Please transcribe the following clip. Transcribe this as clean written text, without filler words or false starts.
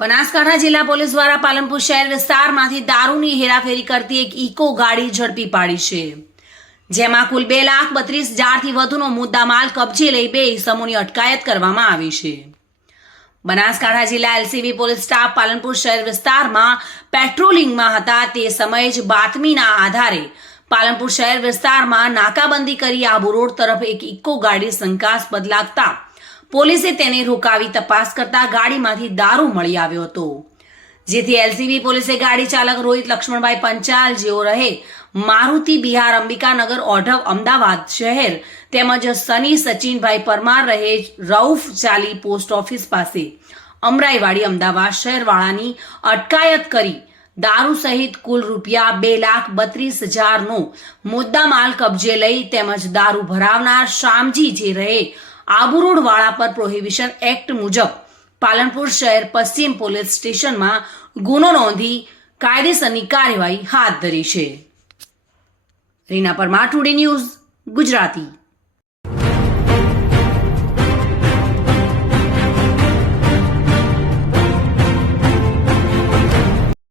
બનાસકાંઠા જિલ્લા પોલીસ દ્વારા પાલનપુર શહેર વિસ્તારમાંથી દારૂની હેરાફેરી કરતી એક ઇકો ગાડી ઝડપી પાડી છે, જેમાં કુલ 2,32,000થી વધુનો મુદ્દામાલ કબજે લઈ 2 ઇસમોની અટકાયત કરવામાં આવી છે। બનાસકાંઠા જિલ્લા એલસીબી પોલીસ સ્ટાફ પાલનપુર શહેર વિસ્તારમાં પેટ્રોલિંગમાં હતા તે સમયે જ બાતમીના આધારે પાલનપુર શહેર વિસ્તારમાં નાકાબંધી કરી આબુ રોડ તરફ એક ઇકો ગાડી શંકાસ્પદ લાગતા પોલીસે તેને રોકાવી તપાસ કરતા ગાડીમાંથી દારૂ મળી આવ્યો હતો, જેથી એલસીબી પોલીસે ગાડી ચાલક રોહિત લક્ષ્મણભાઈ પંચાલ જેઓ રહે મારુતિ બિહાર અંબિકાનગર ઓઢવ અમદાવાદ શહેર તેમજ સની સચિનભાઈ પરમાર રહે રઉફ ચાલી પોસ્ટ ઓફિસ પાસે અમરાઈવાડી અમદાવાદ શહેરવાળાની અટકાયત કરી દારૂ સહિત કુલ રૂપિયા 2,32,000નો મુદ્દામાલ કબજે લઈ તેમજ દારૂ ભરાવનાર શામજી જે રહે આબુ રોડ વાળા પર પ્રોહિબિશન એક્ટ મુજબ પાલનપુર શહેર પશ્ચિમ પોલીસ સ્ટેશનમાં ગુનો નોંધી કાયદેસરની કાર્યવાહી હાથ ધરી છે। Reena Parmar, today news, Gujarati.